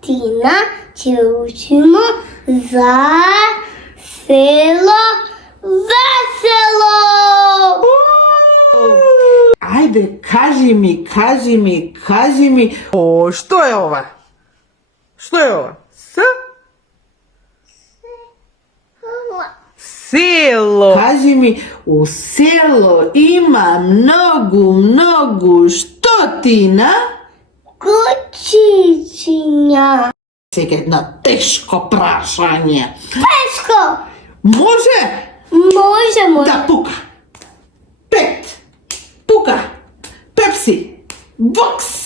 Тина ќе учимо за село Весело. Ајде, кажи ми. О, што е ова? Што е ова? Село. Кажи ми, у село има многу што, Тина? Кучиња. Сега едно тешко прашање. Тешко. Може да пука. 5. Пука. Пепси. Бокс.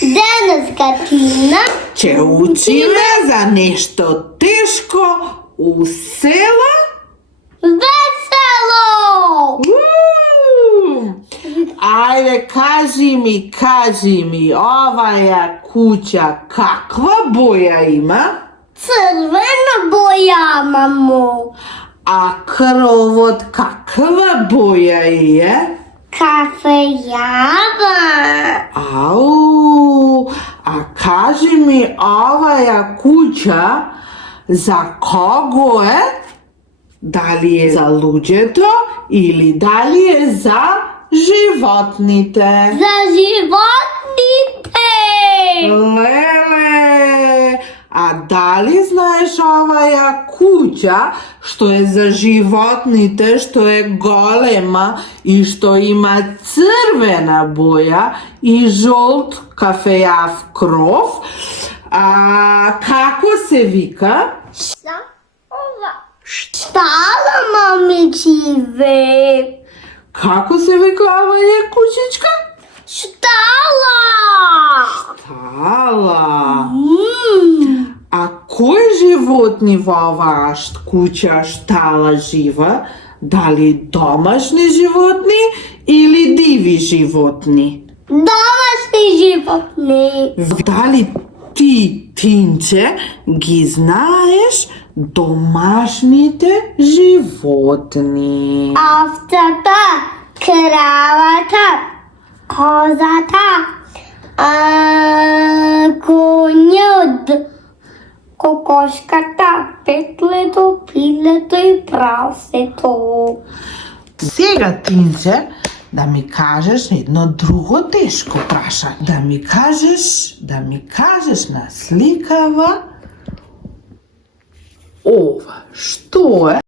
Денеска, Тина, Ќе учиме за нешто тешко у село Весело. Ајде, кажи ми, оваја куќа каква боја има? Црвена боја, мамо. А кровот каква боја е? Кафејава. Ау, а кажи ми, оваја куќа за кого е? Дали е за луѓето или дали е за животните? За животните. Леле, а дали знаеш оваја куќа што е за животните, што е голема и што има црвена боја и жолт кафејав кров, како се вика? Штала, мамичиве. Како се вика оваја куќичка? Штала. Штала. А кои животни во оваа куќа штала жива? Дали домашни животни или диви животни? Домашни животни. Дали ти, Тинче, ги знаеш домашните животни? Овцата, кравата, козата, конјот, кокошката, петлето, пилето и прасето. Сега, Тинче, да ми кажеш едно друго тешко прашање. Да ми кажеш на сликава ова. Што е?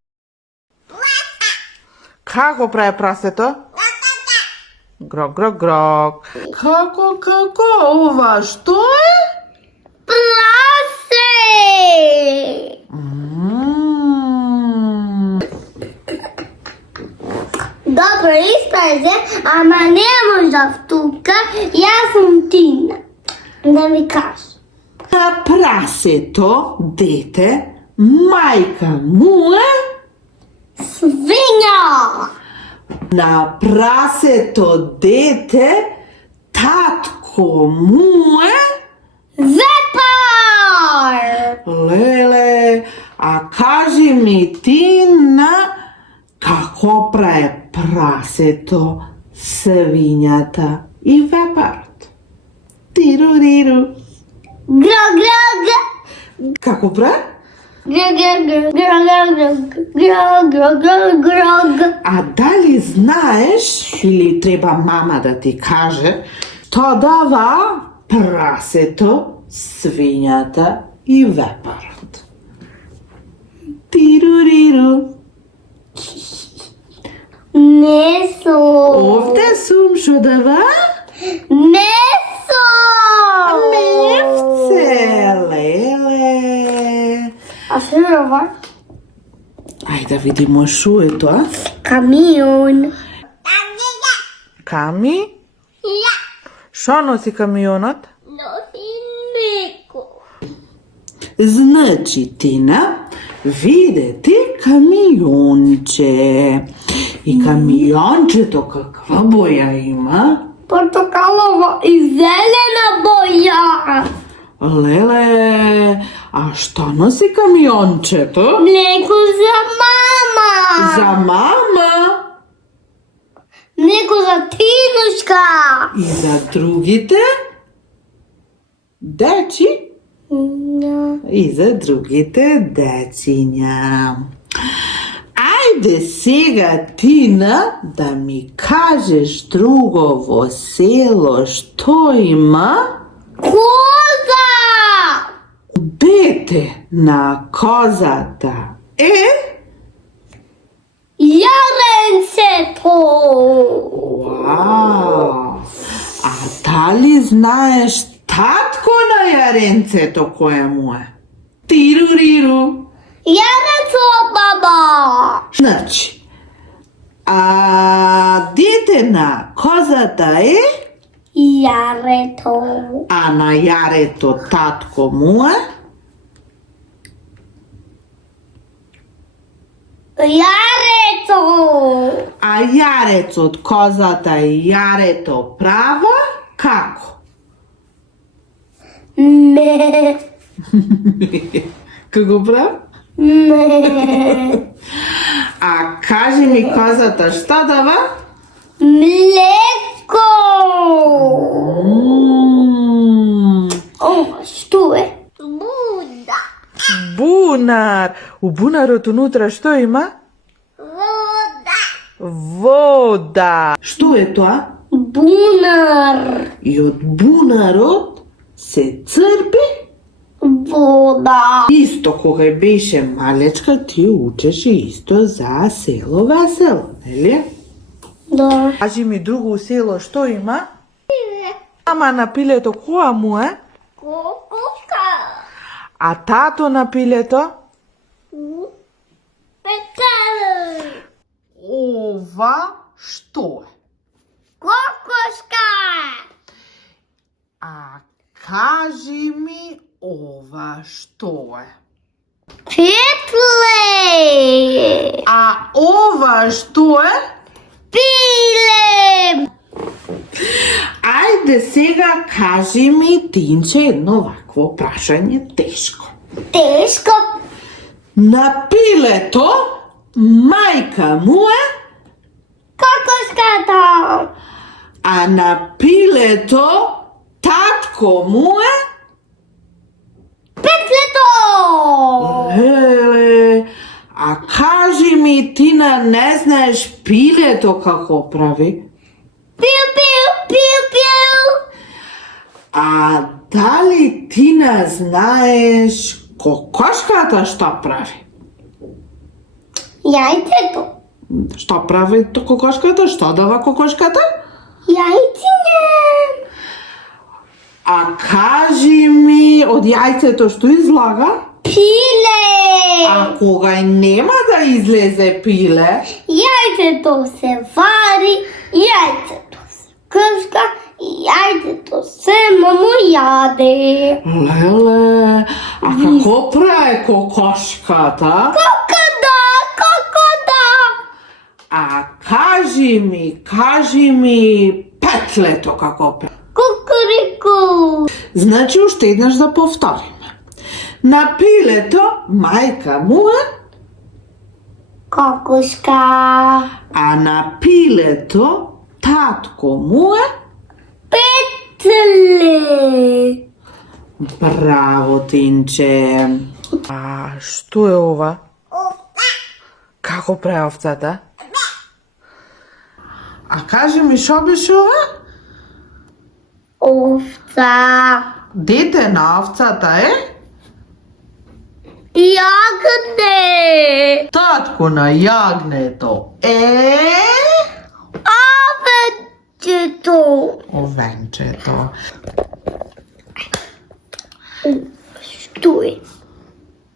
Како прави прасето? Грок, грок, грок. Како ова? Што е? Прасе! Добро, испразе, ама не можам тука, јас сум Тина. Да ми кажеш. На прасето, дете, мајка му е? Свиња! На прасето, дете, татко му е? Вепар! Леле, а кажи ми, Тина, како прави прасето, свињата и вепарот? Тиру-риру. Грог, грог! Како прави? Грог. А дали знаеш, или треба мама да ти каже, што дава прасето, свињата и вепарот? Тиру-риру. Месо. Овде сум, што дава? Месо. Мевце, леле. А што е ова? Ајде да видимо што е тоа. Камион. Ками? Што носи камионот? Носи млеко. Значи, Тина, видете камионче. И камиончето каква боја има? Портокалова и зелена боја. Леле, а што носи камиончето? Млеко за мама. За мама Млеко за Тинушка. и за другите? дечи Да. и за другите дечиња. Ајде сега, Тина, да ми кажеш друго во село што има? Коза! Дете на козата е? Јаренцето! Вау! А дали знаеш татко на јаренцето кој му е? Тируриру. Јаренцо, баба! Значи, дете на козата е? Јарето. А на јарето татко му е? Јарето! А јарец од козата и јарето права како? Ме. Како прав? Ме. А кажи ми козата што дава? Млеко! Ова што е? Буда. Бунар. У бунарот унутра што има? Вода. Вода. Што е тоа? Бунар. И од бунарот се црпи? Вода. Исто кога беше малечка ти учеше исто за село Весело, нели? Да. Кажи ми друго село што има? Мама на пилето која му е? Кокоска. А тато на пилето? Петар. Ова што е? Кокоска. А кажи ми ова што е? Петле. А ова што е? Пиле. Ајде сега кажи ми, Тинче, едно вакво прашање тешко. Тешко. На пилето мајка му е, Кокоската. а на пилето татко му е? Петлето. Леле, а кажи ми, Тина, не знаеш пилето како прави? Пиу, пиу, пиу, пиу. А дали Тина знаеш кокошката што прави? Јајцето. Што прави кокошката? Што дава кокошката? Јајциње. А кажи ми, од јајцето што излага? Пиле. А кога и нема да излезе пиле? Јајцето се вари, јајцето се кршка, јајцето се мамо јаде. Леле, а како прави кокошката? Кокода, кокода. А кажи ми петлето како прави? Кукурику. Значи, уште еднаш да повториме. На пилето мајка му е, Кокошка. а на пилето татко му е. Петле. Браво, Тинче. А што е ова? Како прави овцата? А кажи ми, шо беше ова? Овца. Дете на овцата е? Јагне. Татко на јагнето е? Овечето. Овенчето. Што е?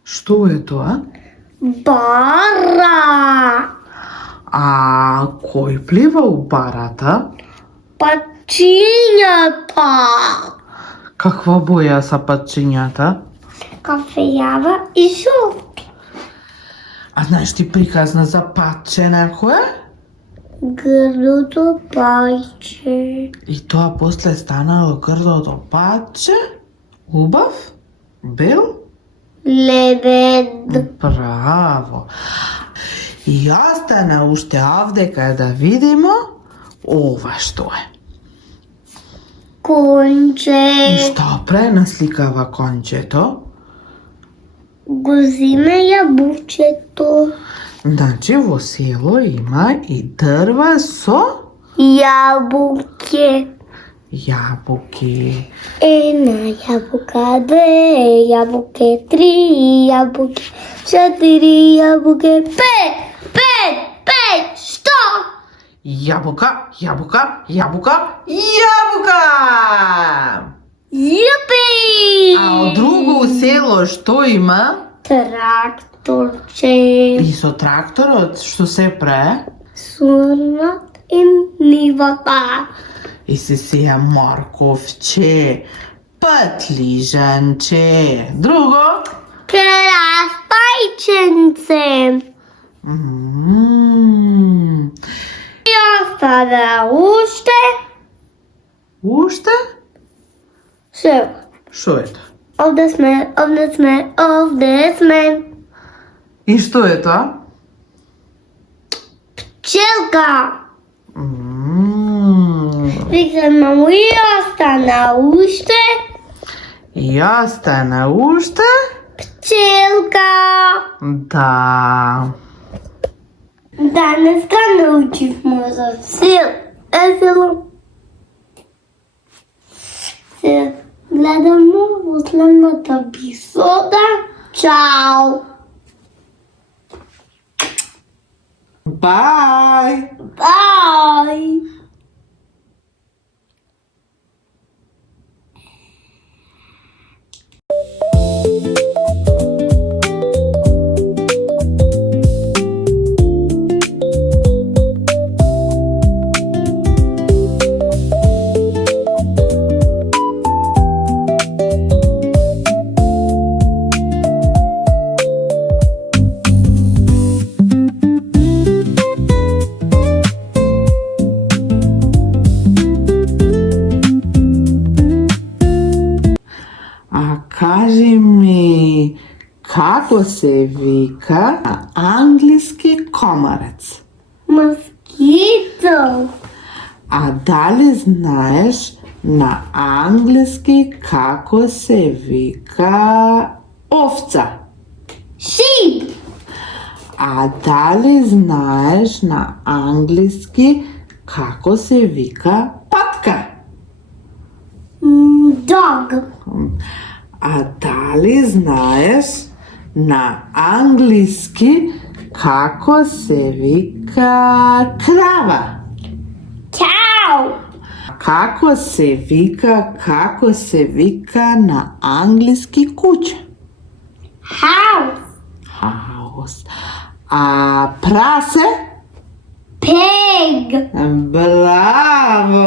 Што е тоа? Бара. А кој плива у барата? Пачињата. Каква боја са пачињата? Кафејава и жолти. А знаеш ти приказна за паче некоја? Грдото пајче. И тоа после станало грдото паче? Убав? Бел? Лебед. Браво! И остана уште овдека да видимо ова што е. конче. И што пренасликава кончето? Го зиме јабучето. Значи во село има и дрва со Јабуке. јабуки. Една јабука, две јабуке, три јабуке, четири јабуке, пет, што? Јабука. Јупи! А од друго село што има? Тракторче. И со тракторот што се пре? Сурнат и нивата. И се сеја морковче, патлижанче. Друго? Краставиченце. И остана уште. Уште? Се. Што е тоа? Овде сме. И што е тоа? Пчелка. Викам, мамо, и остана уште. И остана уште? Пчелка. Да. Данеска научивме за село. Се гледаме во следната епизода. Чао! Бај! Бај! Кажи ми, како се вика на англиски комарец? Москито. А дали знаеш на англиски како се вика овца? Sheep. А дали знаеш на англиски како се вика патка? Dog. А дали знаеш на англиски како се вика крава? Cow. Како се вика на англиски куќа? House. Хаус. А прасе? Pig. Браво!